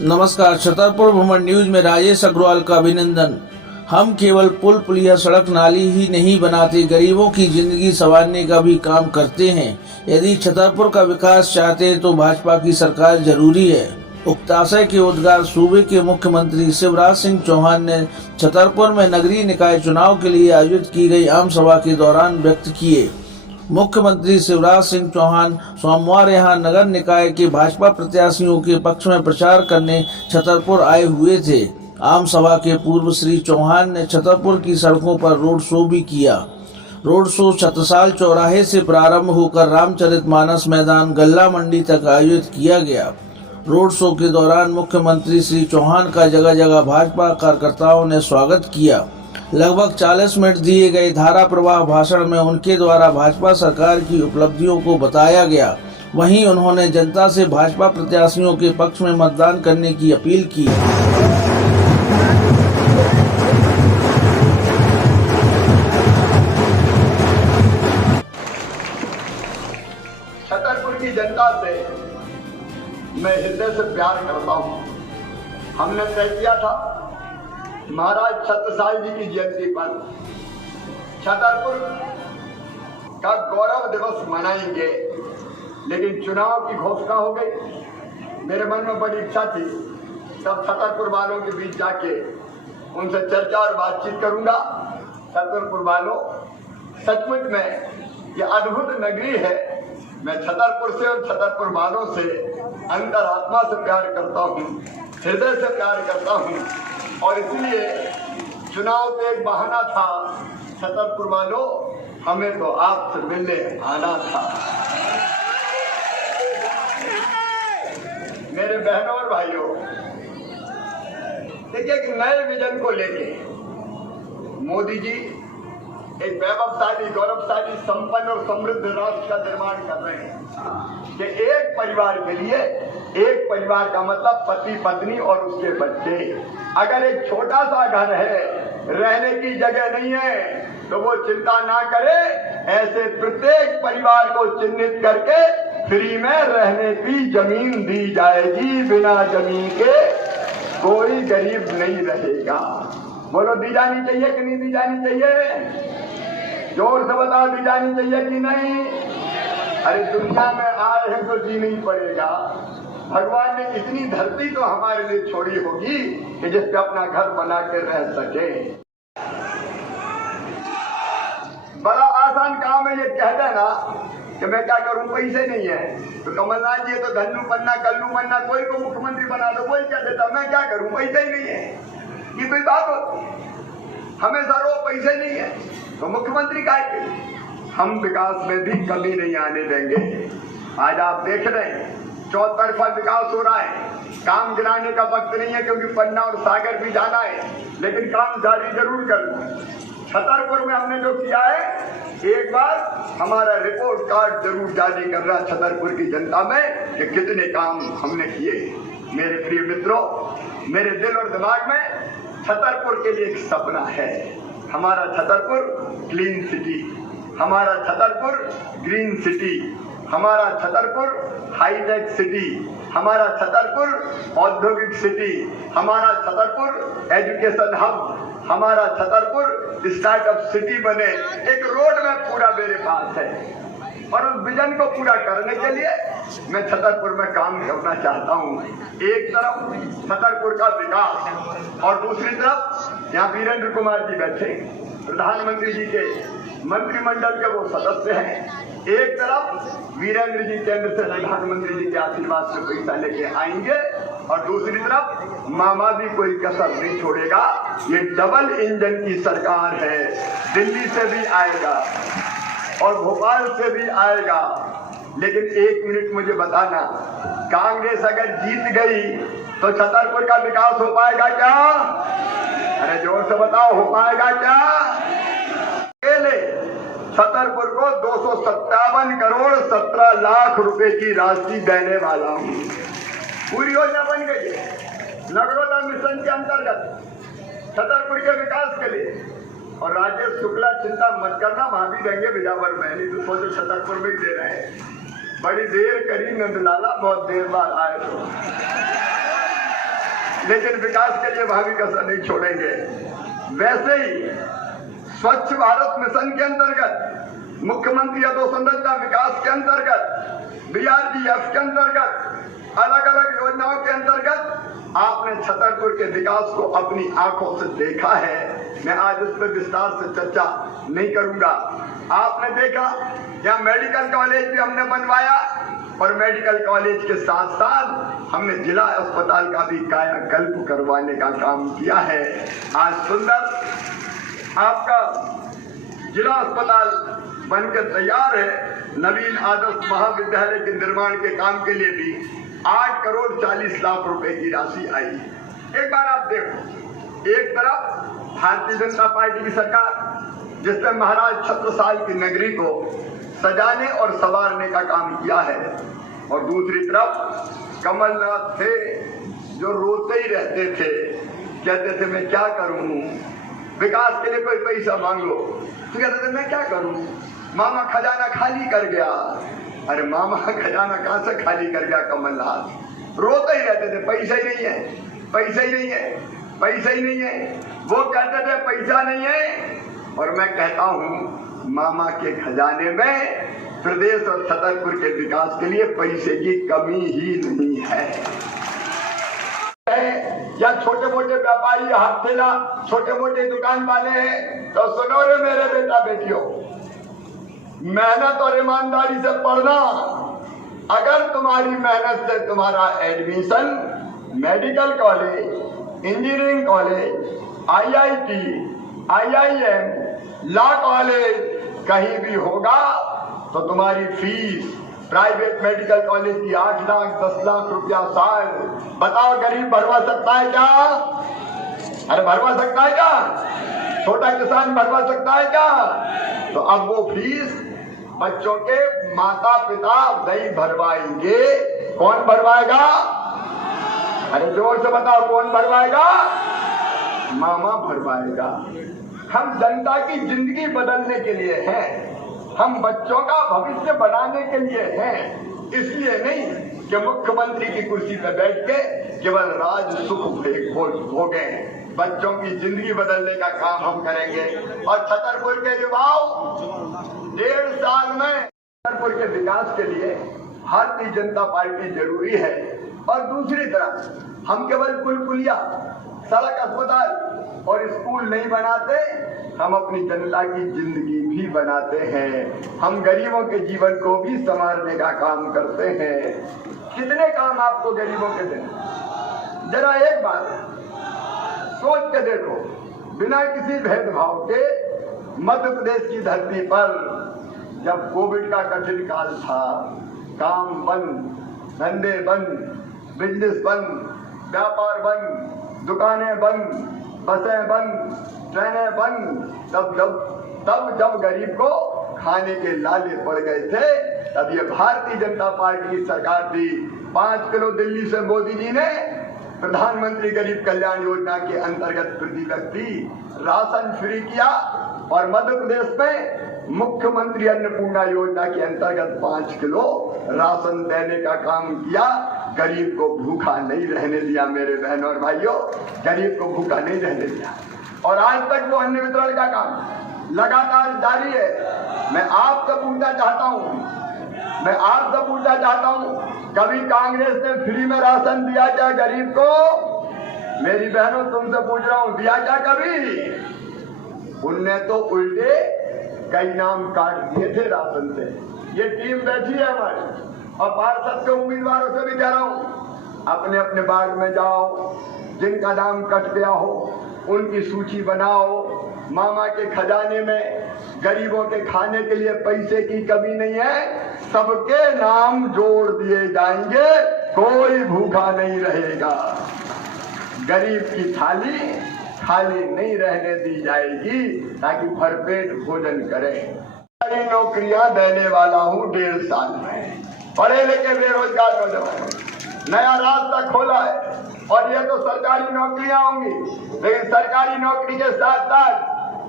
नमस्कार, छतरपुर भ्रमण न्यूज में राजेश अग्रवाल का अभिनंदन। हम केवल पुल पुलिया सड़क नाली ही नहीं बनाते, गरीबों की जिंदगी संवारने का भी काम करते हैं। यदि छतरपुर का विकास चाहते हैं तो भाजपा की सरकार जरूरी है। उक्त आशय के उद्गार सूबे के मुख्यमंत्री शिवराज सिंह चौहान ने छतरपुर में नगरीय निकाय चुनाव के लिए आयोजित की गई आम सभा के दौरान व्यक्त किए। मुख्यमंत्री शिवराज सिंह चौहान सोमवार यहां नगर निकाय के भाजपा प्रत्याशियों के पक्ष में प्रचार करने छतरपुर आए हुए थे। आम सभा के पूर्व श्री चौहान ने छतरपुर की सड़कों पर रोड शो भी किया। रोड शो छत्रसाल चौराहे से प्रारंभ होकर रामचरितमानस मैदान गल्ला मंडी तक आयोजित किया गया। रोड शो के दौरान मुख्यमंत्री श्री चौहान का जगह जगह भाजपा कार्यकर्ताओं ने स्वागत किया। लगभग 40 मिनट दिए गए धारा प्रवाह भाषण में उनके द्वारा भाजपा सरकार की उपलब्धियों को बताया गया। वहीं उन्होंने जनता से भाजपा प्रत्याशियों के पक्ष में मतदान करने की अपील की। छतरपुर की जनता से मैं हृदय से प्यार करता हूँ। हमने तय किया था महाराज छत्रसाल जी की जयंती पर छतरपुर का गौरव दिवस मनाएंगे, लेकिन चुनाव की घोषणा हो गई। मेरे मन में बड़ी इच्छा थी तब छतरपुर वालों के बीच जाके उनसे चर्चा और बातचीत करूंगा। छतरपुर वालों, सचमुच में यह अद्भुत नगरी है। मैं छतरपुर से और छतरपुर वालों से अंतरात्मा से प्यार करता हूँ, हृदय से प्यार करता हूँ, और इसलिए चुनाव पे एक बहाना था। छतरपुर वालों, हमें तो आपसे मिलने आना था। मेरे बहनों और भाइयों, देखिए, एक नए विजन को लेके मोदी जी एक वैभवशाली, गौरवशाली, संपन्न और समृद्ध राष्ट्र का निर्माण कर रहे हैं कि एक परिवार के लिए, एक परिवार का मतलब पति पत्नी और उसके बच्चे। अगर एक छोटा सा घर है, रहने की जगह नहीं है, तो वो चिंता ना करे। ऐसे प्रत्येक परिवार को चिन्हित करके फ्री में रहने की जमीन दी जाएगी। बिना जमीन के कोई गरीब नहीं रहेगा। बोलो, दी जानी चाहिए कि नहीं दी जानी चाहिए? जोर से बताओ, दी जानी चाहिए कि नहीं? अरे दुनिया में आए हैं तो जीना ही पड़ेगा। भगवान ने इतनी धरती तो हमारे लिए छोड़ी होगी कि जिस पे अपना घर बना के रह सके। बड़ा आसान काम है ये कह देना कि मैं क्या करूं, पैसे नहीं है। तो कमलनाथ जी तो धन्नू पन्ना कल्लू पन्ना, कोई को मुख्यमंत्री बना दो, कोई कह देता मैं क्या करूं, पैसे ही नहीं है। ये कोई बात होती? हमेशा रो पैसे नहीं है तो मुख्यमंत्री का हम विकास में भी कमी नहीं आने देंगे। आज आप देख रहे हैं चौतरफा विकास हो रहा है। काम गिराने का वक्त नहीं है, क्योंकि पन्ना और सागर भी जाना है, लेकिन काम जारी जरूर करना। छतरपुर में हमने जो किया है, एक बार हमारा रिपोर्ट कार्ड जरूर जारी करना छतरपुर की जनता में कि कितने काम हमने किए। मेरे प्रिय मित्रों, मेरे दिल और दिमाग में छतरपुर के लिए एक सपना है। हमारा छतरपुर क्लीन सिटी, हमारा छतरपुर ग्रीन सिटी, हमारा छतरपुर हाईटेक सिटी, हमारा छतरपुर औद्योगिक सिटी, हमारा छतरपुर एजुकेशन हब, हमारा छतरपुर स्टार्टअप सिटी बने। एक रोड में पूरा मेरे पास है, और उस विजन को पूरा करने के लिए मैं छतरपुर में काम करना चाहता हूँ। एक तरफ छतरपुर का विकास और दूसरी तरफ यहाँ वीरेंद्र कुमार जी बैठे, प्रधानमंत्री जी के मंत्रिमंडल के वो सदस्य हैं। एक तरफ वीरेंद्र जी केंद्र से प्रधानमंत्री जी के आशीर्वाद से पैसा लेके आएंगे, और दूसरी तरफ मामा भी कोई कसर नहीं छोड़ेगा। ये डबल इंजन की सरकार है। दिल्ली से भी आएगा और भोपाल से भी आएगा। लेकिन एक मिनट मुझे बताना, कांग्रेस अगर जीत गई तो छतरपुर का विकास हो पाएगा क्या? अरे जोर से बताओ, हो पाएगा क्या? छतरपुर को 257 करोड़ 17 लाख रुपए की राशि देने वाला हूँ। पूरी योजना बन गई है नगरोदय मिशन के अंतर्गत छतरपुर के विकास के लिए। और राजेश शुक्ला, चिंता मत करना, वहां भी देंगे बिजावर में, नहीं तो सोचो छतरपुर में ही दे रहे हैं। बड़ी देर करी नंदलाला, बहुत देर बाद आए तो लेकिन विकास के लिए भावी कसर नहीं छोड़ेंगे। वैसे ही स्वच्छ भारत मिशन के अंतर्गत, मुख्यमंत्री अधोसंरचना विकास के अंतर्गत, BRGF के अंतर्गत, अलग अलग योजनाओं के अंतर्गत आपने छतरपुर के विकास को अपनी आंखों से देखा है। मैं आज इस पर विस्तार से चर्चा नहीं करूंगा। आपने देखा यहाँ मेडिकल कॉलेज भी हमने बनवाया और मेडिकल कॉलेज के साथ साथ हमने जिला अस्पताल का भी कायाकल्प करवाने का काम किया है। आज सुंदर आपका जिला अस्पताल बनकर तैयार है। नवीन आदर्श महाविद्यालय के निर्माण के काम के लिए भी 8 करोड़ 40 लाख रुपए की राशि आई। एक बार आप देखो, एक तरफ भारतीय जनता पार्टी की सरकार जिसने महाराज छत्रसाल की नगरी को सजाने और संवारने का काम किया है, और दूसरी तरफ कमलनाथ थे जो रोते ही रहते थे, कहते थे मैं क्या करूं, विकास के लिए कोई पैसा मांगो तो कहते थे मैं क्या करूं, मामा खजाना खाली कर गया। अरे मामा खजाना कहां से खाली कर गया कमलनाथ, रोते ही रहते थे पैसा ही नहीं है, पैसा ही नहीं है, पैसा ही नहीं है। वो कहते थे पैसा नहीं है, और मैं कहता हूं मामा के खजाने में प्रदेश और छतरपुर के विकास के लिए पैसे की कमी ही नहीं है। या छोटे मोटे व्यापारी, हाथ ठेला, छोटे मोटे दुकान वाले हैं तो सुनो रे मेरे बेटा बेटियों, मेहनत और ईमानदारी से पढ़ना। अगर तुम्हारी मेहनत से तुम्हारा admission medical college, engineering college, IIT, IIM, law college कहीं भी होगा तो तुम्हारी फीस प्राइवेट मेडिकल कॉलेज की 8 लाख 10 लाख रुपया साल। बताओ गरीब भरवा सकता है क्या? अरे भरवा सकता है क्या? छोटा किसान भरवा सकता है क्या? तो अब वो फीस बच्चों के माता पिता नहीं भरवाएंगे, कौन भरवाएगा? अरे जोर से बताओ कौन भरवाएगा? मामा भरवाएगा। हम जनता की जिंदगी बदलने के लिए हैं, हम बच्चों का भविष्य बनाने के लिए हैं, इसलिए नहीं कि मुख्यमंत्री की कुर्सी पर बैठ के केवल राज सुख भोगे। बच्चों की जिंदगी बदलने का काम हम करेंगे। और छतरपुर के युवाओं, 1.5 साल में छतरपुर के विकास के लिए भारतीय जनता पार्टी जरूरी है। और दूसरी तरफ हम केवल पुल पुलिया, सड़क, अस्पताल और स्कूल नहीं बनाते, हम अपनी जनता की जिंदगी भी बनाते हैं। हम गरीबों के जीवन को भी संवारने का काम करते हैं। कितने काम आपको गरीबों के दें? जरा एक बार सोच के देखो, बिना किसी भेदभाव के मध्य प्रदेश की धरती पर जब कोविड का कठिन काल था, काम बंद, धंधे बंद, बिजनेस बंद, व्यापार बंद, दुकानें बंद, बसें बंद, ट्रेनें बंद, तब जब गरीब को खाने के लाले पड़ गए थे, तब ये भारतीय जनता पार्टी की सरकार थी। 5 किलो दिल्ली से मोदी जी ने प्रधानमंत्री गरीब कल्याण योजना के अंतर्गत प्रति व्यक्ति राशन फ्री किया, और मध्य प्रदेश में मुख्यमंत्री अन्नपूर्णा योजना के अंतर्गत 5 किलो राशन देने का काम किया। गरीब को भूखा नहीं रहने दिया मेरे बहनों और भाइयों, गरीब को भूखा नहीं रहने दिया। और आज तक वो अन्न वितरण का काम लगातार जारी है। मैं आपसे पूछना चाहता हूँ, कभी कांग्रेस ने फ्री में राशन दिया क्या गरीब को? मेरी बहनों तुमसे पूछ रहा हूँ, दिया क्या कभी? उनने तो उल्टे कई नाम काट दिए थे राशन से। ये टीम बैठी है हमारी, और पार्षद के उम्मीदवारों से भी कह रहा हूँ, अपने अपने वार्ड में जाओ, जिनका नाम कट गया हो उनकी सूची बनाओ। मामा के खजाने में गरीबों के खाने के लिए पैसे की कमी नहीं है, सबके नाम जोड़ दिए जाएंगे, कोई भूखा नहीं रहेगा। गरीब की थाली खाली नहीं रहने दी जाएगी, ताकि भरपेट भोजन करें। नौकरियां देने वाला हूँ 1.5 साल में। पढ़े लिखे बेरोजगार नौजवान नया रास्ता खोला है, और ये तो सरकारी नौकरियां होंगी, लेकिन सरकारी नौकरी के साथ साथ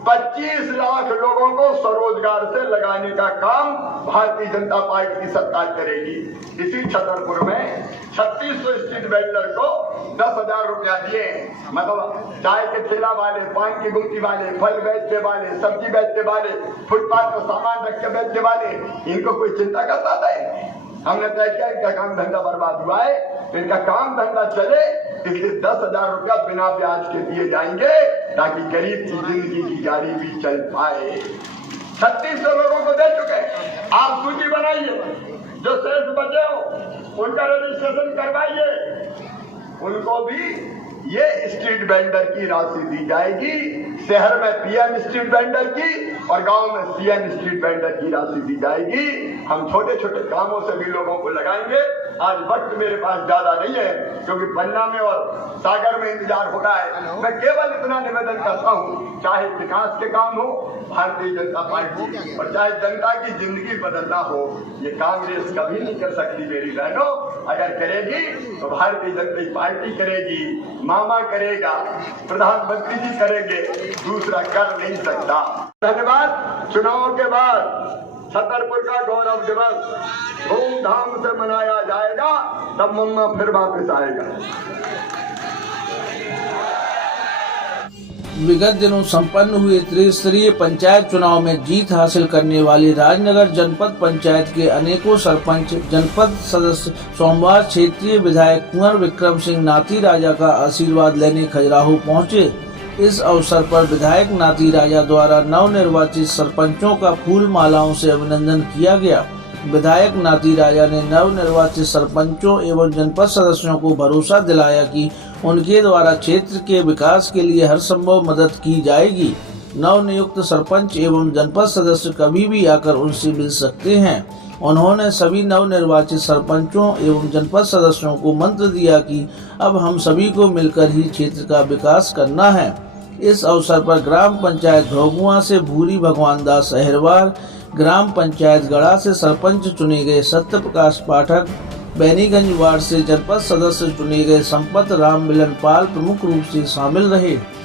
25 लाख लोगों को स्वरोजगार से लगाने का काम भारतीय जनता पार्टी की सरकार करेगी। इसी छतरपुर में 3600 स्ट्रीट वेंडर को 10,000 रुपया दिए। मतलब चाय के ठेला वाले, पान की गुमटी वाले, फल बेचने वाले, सब्जी बेचने वाले, फुटपाथ पर सामान रख के बेचने वाले, इनको कोई चिंता करता है? हमने तय किया इनका काम धंधा बर्बाद हुआ है, इनका काम धंधा चले, इसलिए 10,000 रुपया बिना ब्याज के दिए जाएंगे ताकि गरीब की जिंदगी की गाड़ी भी चल पाए। 3600 लोगों को दे चुके। आप सूची बनाइए, जो शेष बचे हो उनका रजिस्ट्रेशन करवाइए, उनको भी ये स्ट्रीट वेंडर की राशि दी जाएगी। शहर में पीएम स्ट्रीट वेंडर की और गांव में सीएम स्ट्रीट वेंडर की राशि दी जाएगी। हम छोटे छोटे कामों से भी लोगों को लगाएंगे। आज वक्त मेरे पास ज्यादा नहीं है क्योंकि पन्ना में और सागर में इंतजार हो रहा है। मैं केवल इतना निवेदन करता हूँ, चाहे विकास के काम हो भारतीय जनता पार्टी और चाहे जनता की जिंदगी बदलना हो, ये कांग्रेस कभी नहीं कर सकती मेरी बहनों। अगर करेगी तो भारतीय जनता पार्टी करेगी, मामा करेगा, प्रधानमंत्री जी करेंगे, दूसरा कर नहीं सकता। धन्यवाद। चुनाव के बाद छतरपुर का गौरव दिवस धूमधाम से मनाया जाएगा, तब मम्मा फिर वापस आएगा। विगत दिनों संपन्न हुए त्रिस्तरीय पंचायत चुनाव में जीत हासिल करने वाली राजनगर जनपद पंचायत के अनेकों सरपंच, जनपद सदस्य सोमवार क्षेत्रीय विधायक कुंवर विक्रम सिंह नाती राजा का आशीर्वाद लेने खजुराहो पहुंचे। इस अवसर पर विधायक नाती राजा द्वारा नवनिर्वाचित सरपंचों का फूल मालाओं से अभिनंदन किया गया। विधायक नाती राजा ने नवनिर्वाचित सरपंचों एवं जनपद सदस्यों को भरोसा दिलाया कि उनके द्वारा क्षेत्र के विकास के लिए हर संभव मदद की जाएगी। नवनियुक्त सरपंच एवं जनपद सदस्य कभी भी आकर उनसे मिल सकते हैं। उन्होंने सभी नवनिर्वाचित सरपंचों एवं जनपद सदस्यों को मंत्र दिया कि अब हम सभी को मिलकर ही क्षेत्र का विकास करना है। इस अवसर पर ग्राम पंचायत धोगुआ से भूरी भगवान दास अहिरवार, ग्राम पंचायत गड़ा से सरपंच चुने गए सत्य प्रकाश पाठक, बैनीगंज वार्ड से जनपद सदस्य चुने गए संपत राम मिलन पाल प्रमुख रूप से शामिल रहे।